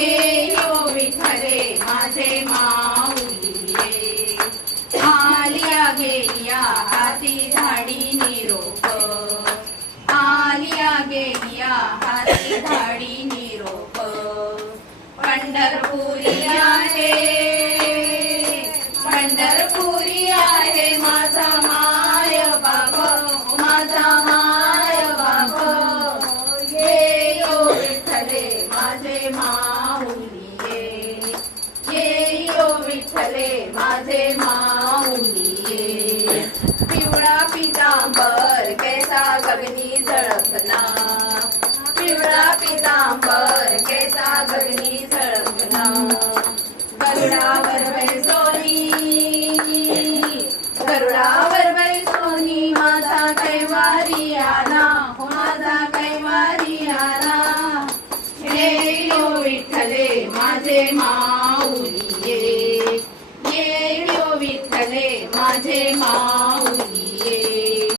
येयो विठ्ठले माझे माऊली आलिया गेलिया हाती धाडी निरोप आलिया गेलिया हाती धाडी निरोप पंढरपुरी आहे पंढरपुरी आहे माझा माय बाबा माझा माय बाबा येयो विठ्ठले माझे माऊली येयो विठ्ठले माझे माऊली पिवळा पितांबर कैसा गगनी झळकला पिवळा पितांबर कैसा गगनी झळकला गरुडावर गरुडावर बैसोनी माझा कैवारी आला माझा कैवारी आला हे विठ्ठले माझे मा